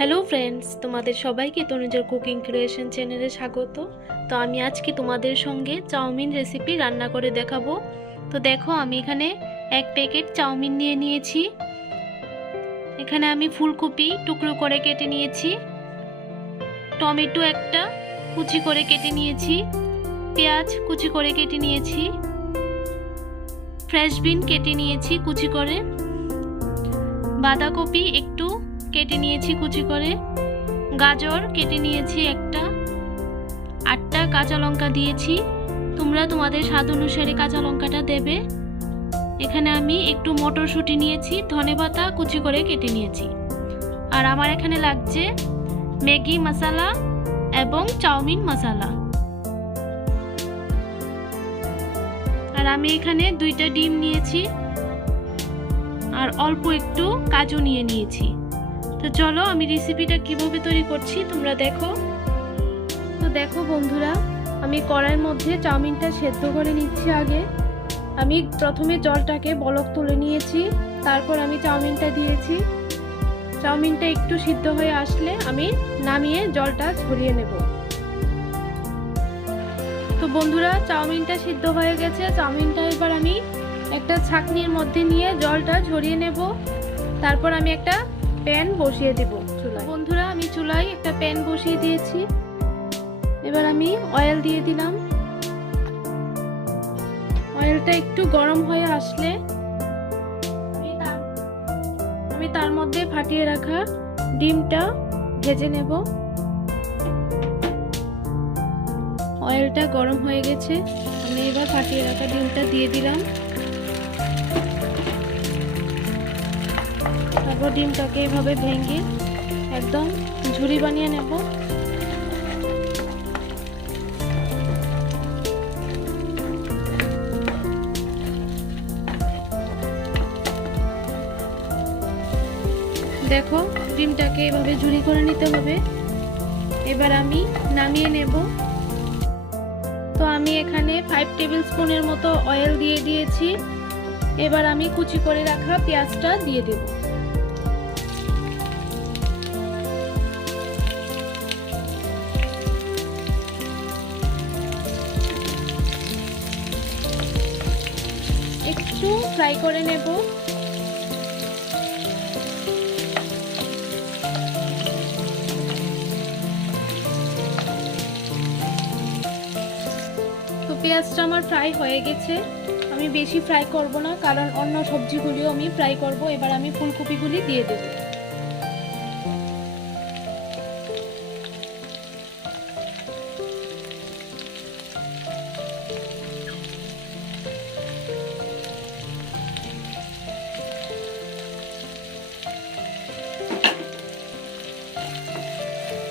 Hello friends, তোমাদের সবাইকে তনুজার cooking creation চ্যানেলে স্বাগত। তো আমি আজকে তোমাদের সঙ্গে চাউমিন রেসিপি রান্না করে দেখাবো। তো দেখো, আমি এখানে এক প্যাকেট চাউমিন নিয়ে নিয়েছি। এখানে আমি ফুলকপি টুকরো করে কেটে নিয়েছি, টমেটো একটা কুচি করে কেটে নিয়েছি, পেঁয়াজ কুচি করে কেটে নিয়েছি, ফ্রেশ বিন কেটে নিয়েছি কুচি করে, বাঁধাকপি একটু কেটে নিয়েছি কুচি করে, গাজর কেটে নিয়েছি একটা, 8টা কাঁচা লঙ্কা দিয়েছি। তোমরা তোমাদের স্বাদ অনুসারে কাঁচা লঙ্কাটা দেবে। এখানে আমি একটু মটরশুঁটি নিয়েছি, ধনেপাতা কুচি করে কেটে নিয়েছি। আর আমার এখানে লাগছে ম্যাগি মশলা এবং চাউমিন মশলা। আর আমি এখানে 2টা ডিম নিয়েছি আর অল্প একটু কাজু নিয়ে নিয়েছি। তো চলো আমি রেসিপিটা কিভাবে তৈরি করছি তোমরা দেখো। তো দেখো বন্ধুরা, আমি কড়াইয়ের মধ্যে চাউমিনটা সেদ্ধ করে নিচ্ছি। আগে আমি প্রথমে জলটাকে বলক তুলে নিয়েছি, তারপর আমি চাউমিনটা দিয়েছি। চাউমিনটা একটু সিদ্ধ হয়ে আসলে আমি নামিয়ে জলটা ঝরিয়ে নেব। তো বন্ধুরা, চাউমিনটা সিদ্ধ হয়ে গেছে। চাউমিনটা এবার আমি একটা ছাঁকনির মধ্যে নিয়ে জলটা ঝরিয়ে নেব। তারপর আমি একটা প্যান বসিয়ে দেব চুলায়। বন্ধুরা, আমি চুলায় একটা প্যান বসিয়ে দিয়েছি। এবার আমি অয়েল দিয়ে দিলাম। অয়েলটা একটু গরম হয়ে আসলে আমি তার মধ্যে ফাটিয়ে রাখা ডিমটা ভেজে নেব। অয়েলটা গরম হয়ে গেছে, আমি এবার ফাটিয়ে রাখা ডিমটা দিয়ে দিলাম। তারপর ডিমটাকে এভাবে ভেঙে একদম ঝুরি বানিয়ে নেব। দেখো, ডিমটাকে এভাবে ঝুরি করে নিতে হবে। এবার আমি নামিয়ে নেব। তো আমি এখানে 5 টেবিল স্পুনের মতো অয়েল দিয়ে দিয়েছি। এবার আমি কুচি করে রাখা পেঁয়াজটা দিয়ে দেব। একটু ফ্রাই করে নেব। তো পেঁয়াজটা আমার ফ্রাই হয়ে গেছে। আমি বেশি ফ্রাই করব না, কারণ অন্য সবজিগুলিও আমি ফ্রাই করব। এবার আমি ফুলকপিগুলি দিয়ে দেব।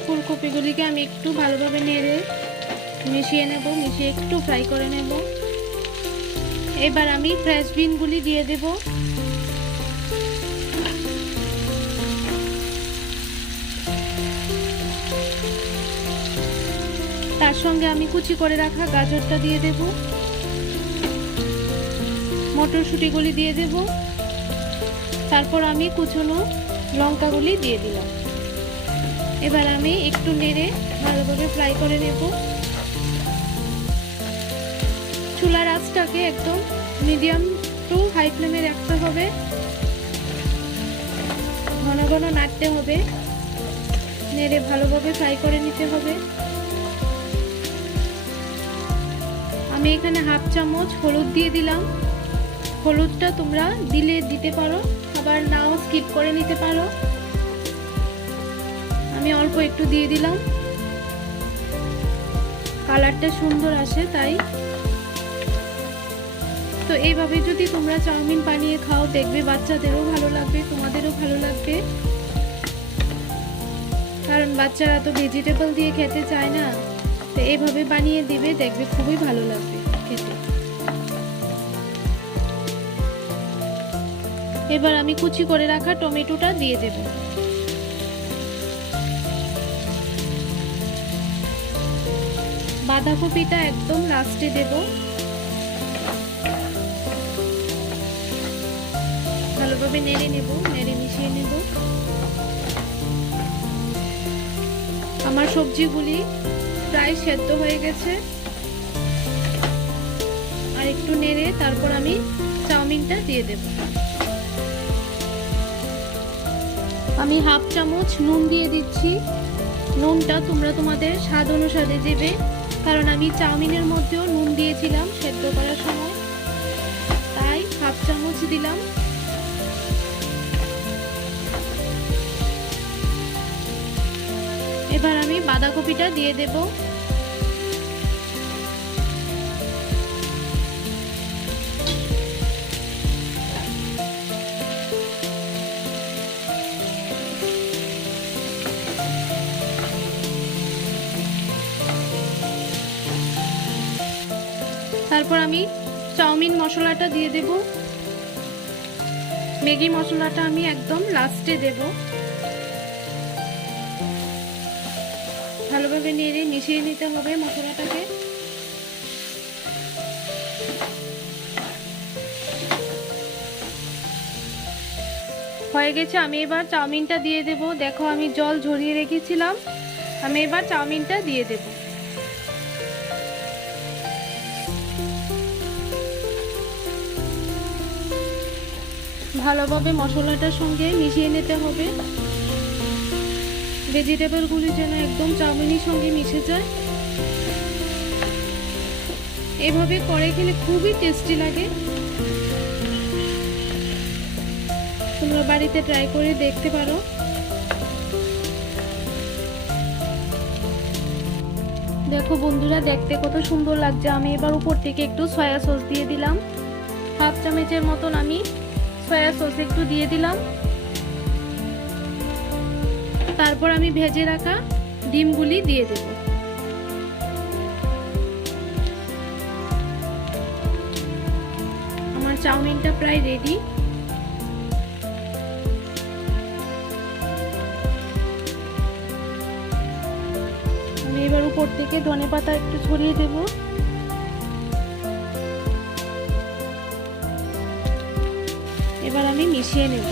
ফুলকপিগুলিকে আমি একটু ভালোভাবে নেড়ে মিশিয়ে নেব, মিশিয়ে একটু ফ্রাই করে নেব। এবার আমি ফ্রেশ বিনগুলি দিয়ে দেব। তার সঙ্গে আমি কুচি করে রাখা গাজরটা দিয়ে দেব, মটরশুঁটিগুলি দিয়ে দেব। তারপর আমি কুচনো লঙ্কাগুলি দিয়ে দিলাম। এবার আমি একটু নেড়ে ভালোভাবে ফ্রাই করে নেব। চুলার আঁচটাকে একদম মিডিয়াম টু হাই ফ্লেমে রাখতে হবে। ঘন ঘন নাড়তে হবে, নেড়ে ভালোভাবে ফ্রাই করে নিতে হবে। আমি এখানে হাফ চামচ হলুদ দিয়ে দিলাম। হলুদটা তোমরা দিলে দিতে পারো, আবার নাও স্কিপ করে নিতে পারো। আমি অল্প একটু দিয়ে দিলাম, কালারটা সুন্দর আসে তাই। তো এইভাবে যদি তোমরা চাউমিন বানিয়ে খাও, দেখবে বাচ্চাদেরও ভালো লাগবে, তোমাদেরও ভালো লাগবে। কারণ বাচ্চারা তো ভেজিটেবল দিয়ে খেতে চায় না। তো এইভাবে বানিয়ে দিবে, দেখবে খুবই ভালো লাগবে খেতে। এবার আমি কুচি করে রাখা টমেটোটা দিয়ে দেব। বাঁধাকপিটা একদম লাস্টে দেব। ভালোভাবে নেড়ে নেব, নেড়ে মিশিয়ে নেব। আমার সবজিগুলি প্রায় সেদ্ধ হয়ে গেছে। আর একটু নেড়ে তারপর আমি চাউমিনটা দিয়ে দেব। আমি হাফ চামচ নুন দিয়ে দিচ্ছি। নুনটা তোমরা তোমাদের স্বাদ অনুসারে দেবে, কারণ আমি চাউমিনের মধ্যেও নুন দিয়েছিলাম সেদ্ধ করার সময়, তাই হাফ চামচ দিলাম। এবার আমি বাঁধাকপিটা দিয়ে দেব। তারপর আমি চাউমিন মশলাটা দিয়ে দেব। ম্যাগি মশলাটা আমি একদম লাস্টে দেব। ভালোভাবে নেড়ে মিশিয়ে নিতে হবে মশলাটাকে। হয়ে গেছে, আমি এবার চাউমিনটা দিয়ে দেব। দেখো আমি জল ঝরিয়ে রেখেছিলাম, আমি এবার চাউমিনটা দিয়ে দেব। ভালোভাবে মশলাটার সঙ্গে মিশিয়ে নিতে হবে। ভেজিটেবলগুলি যেন একদম চাউমিনের সঙ্গে মিশে যায়। এভাবে করে খেলে খুবই টেস্টি লাগে। তোমরা বাড়িতে ট্রাই করে দেখতে পারো। দেখো বন্ধুরা, দেখতে কত সুন্দর লাগছে। আমি এবার উপর থেকে একটু সয়া সস দিয়ে দিলাম। হাফ চামচের মতন আমি সয়া সস একটু দিয়ে দিলাম। তারপর আমি ভেজে রাখা ডিমগুলি দিয়ে দেব। আমার চাউমিনটা প্রায় রেডি। আমি এবার উপর থেকে ধনেপাতা একটু ছড়িয়ে দেব। এবার আমি মিশিয়ে নেব।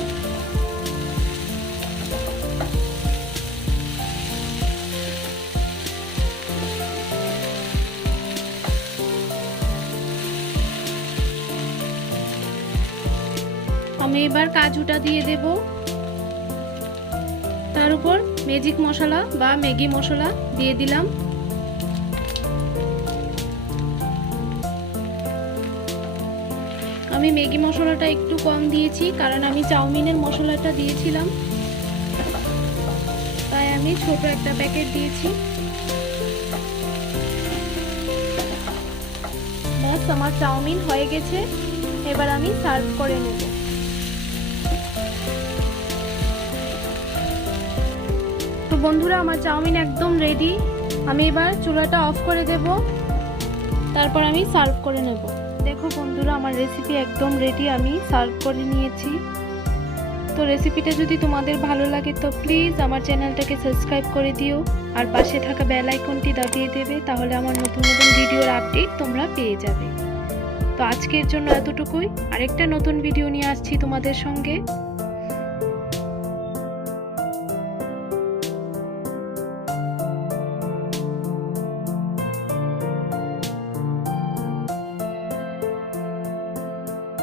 আমি এবার কাজুটা দিয়ে দেব। তার উপর ম্যাজিক মশলা বা ম্যাগি মশলা দিয়ে দিলাম। আমি ম্যাগি মশলাটা একটু কম দিয়েছি, কারণ আমি চাউমিনের মশলাটা দিয়েছিলাম, তাই আমি ছোট একটা প্যাকেট দিয়েছি। বাস, আমার চাউমিন হয়ে গেছে। এবার আমি সার্ভ করে নেব। তো বন্ধুরা, আমার চাউমিন একদম রেডি। আমি এবার চুলাটা অফ করে দেব, তারপর আমি সার্ভ করে নেব। দেখো বন্ধুরা, আমার রেসিপি একদম রেডি। আমি সার্ভ করে নিয়েছি। তো রেসিপিটা যদি তোমাদের ভালো লাগে তো প্লিজ আমার চ্যানেলটাকে সাবস্ক্রাইব করে দিও, আর পাশে থাকা বেল আইকনটি দাবিয়ে দেবে, তাহলে আমার নতুন নতুন ভিডিওর আপডেট তোমরা পেয়ে যাবে। তো আজকের জন্য এতটুকুই। আরেকটা নতুন ভিডিও নিয়ে আসছি তোমাদের সঙ্গে।